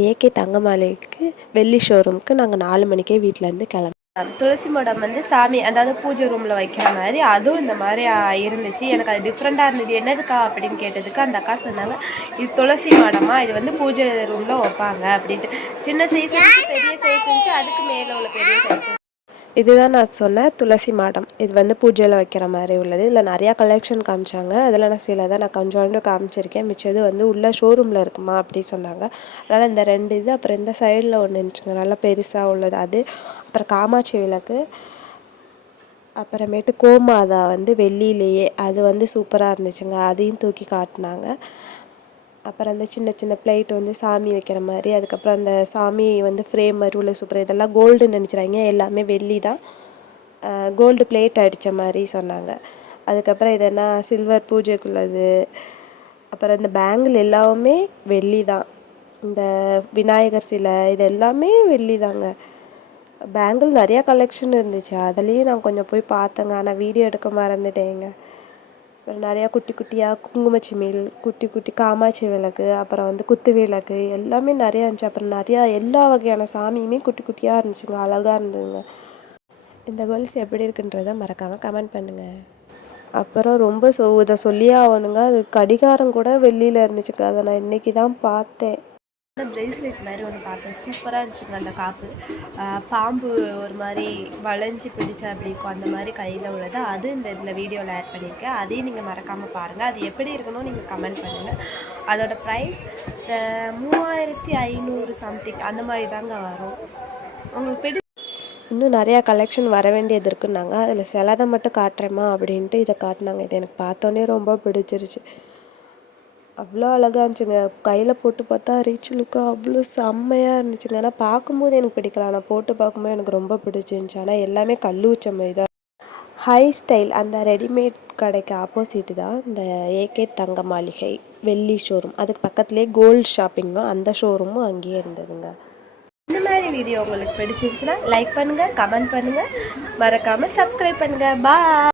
AK தங்கமாலைக்கு வெள்ளி ஷோரூமுக்கு நாங்கள் 4 மணிக்கே வீட்டிலேருந்து கிளம்பி துளசி மாடம் வந்து சாமி அதாவது பூஜை ரூமில் வைக்கிற மாதிரி அதுவும் இந்த மாதிரி இருந்துச்சு. எனக்கு அது டிஃப்ரெண்ட்டாக இருந்தது. என்னதுக்கா அப்படின்னு கேட்டதுக்கு அந்த அக்கா சொன்னாங்க, இது துளசி மாடமா, இது வந்து பூஜை ரூமில் வைப்பாங்க அப்படின்ட்டு. சின்ன சைஸ் இருந்துச்சு, பெரிய சைஸ் இருந்துச்சு, அதுக்கு மேலே உள்ள பெரிய சைஸ். இதுதான் நான் சொன்ன துளசி மாடம். இது வந்து பூஜையில் வைக்கிற மாதிரி உள்ளது. இதில் நிறையா கலெக்ஷன் காமிச்சாங்க. அதில் நான் சில தான் நான் கொஞ்சோண்டு காமிச்சிருக்கேன். மிச்சது வந்து உள்ள ஷோரூமில் இருக்குமா அப்படி சொன்னாங்க. அதனால் இந்த 2 இது, அப்புறம் இந்த சைடில் ஒன்று இருந்துச்சுங்க நல்லா பெருசாக உள்ளது அது. அப்புறம் காமாட்சி விளக்கு, அப்புறமேட்டு கோமாதா வந்து வெள்ளியிலேயே அது வந்து சூப்பராக இருந்துச்சுங்க. அதையும் தூக்கி காட்டினாங்க. அப்புறம் அந்த சின்ன சின்ன பிளேட் வந்து சாமி வைக்கிற மாதிரி, அதுக்கப்புறம் அந்த சாமி வந்து ஃப்ரேம் மாதிரி உள்ள சூப்பர். இதெல்லாம் கோல்டுன்னு நினச்சிடாங்க, எல்லாமே வெள்ளி தான். கோல்டு பிளேட் அடித்த மாதிரி சொன்னாங்க. அதுக்கப்புறம் இதென்னா சில்வர் பூஜைக்குள்ளது. அப்புறம் இந்த பேங்கிள் எல்லாமே வெள்ளி தான். இந்த விநாயகர் சிலை இது எல்லாமே வெள்ளி தாங்க. பேங்கிள் நிறையா கலெக்ஷன் இருந்துச்சு. அதுலேயும் நான் கொஞ்சம் போய் பார்த்தேங்க, ஆனால் வீடியோ எடுக்க மறந்துட்டேங்க. நிறையா குட்டி குட்டியாக குங்குமச்சிமிழ், குட்டி குட்டி காமாட்சி விளக்கு, அப்புறம் வந்து குத்து விளக்கு எல்லாமே நிறையா இருந்துச்சு. அப்புறம் நிறையா எல்லா வகையான சாமியுமே குட்டி குட்டியாக இருந்துச்சுங்க, அழகாக இருந்ததுங்க. இந்த கோல்ஸ் எப்படி இருக்குன்றதை மறக்காமல் கமெண்ட் பண்ணுங்கள். அப்புறம் ரொம்ப இதை சொல்லியே ஆகணுங்க, அது கடிகாரம் கூட வெள்ளியில் இருந்துச்சுங்க. அதை நான் இன்றைக்கி தான் பார்த்தேன். ப்ரேஸ்லெட் மாதிரி ஒன்று பார்த்தேன், சூப்பராக இருந்துச்சுங்க. அந்த காப்பு பாம்பு ஒரு மாதிரி வளைஞ்சி பிடிச்சா அப்படி இருக்கும், அந்த மாதிரி கையில் உள்ளது. அது இதில் வீடியோவில் ஆட் பண்ணியிருக்கேன். அதையும் நீங்கள் மறக்காமல் பாருங்கள். அது எப்படி இருக்கணும் நீங்கள் கமெண்ட் பண்ணுங்கள். அதோட ப்ரைஸ் 3500 சம்திங் அந்த மாதிரி தாங்க வரும். உங்களுக்கு இன்னும் நிறையா கலெக்ஷன் வர வேண்டியது இருக்குன்னாங்க. அதில் சிலதை மட்டும் காட்டுறேம்மா அப்படின்ட்டு இதை காட்டினாங்க. இது எனக்கு பார்த்தோன்னே ரொம்ப பிடிச்சிருச்சு. அவ்வளோ அழகாக இருந்துச்சுங்க. கையில் போட்டு பார்த்தா ரிச் லுக்காக அவ்வளோ செம்மையாக இருந்துச்சுங்க. ஆனால் பார்க்கும்போது எனக்கு பிடிக்கல, ஆனால் போட்டு பார்க்கும்போது எனக்கு ரொம்ப பிடிச்சிருந்துச்சி. ஆனால் எல்லாமே கல்லூச்ச மாதிரி தான். ஹை ஸ்டைல் அந்த ரெடிமேட் கடைக்கு ஆப்போசிட்டு தான் இந்த ஏகே தங்க மாளிகை வெள்ளி ஷோரூம். அதுக்கு பக்கத்துலேயே கோல்டு ஷாப்பிங்கும் அந்த ஷோரூமும் அங்கேயே இருந்ததுங்க. இந்த மாதிரி வீடியோ உங்களுக்கு பிடிச்சிருந்துச்சுன்னா லைக் பண்ணுங்கள், கமெண்ட் பண்ணுங்கள், மறக்காமல் சப்ஸ்கிரைப் பண்ணுங்கள். பாய்.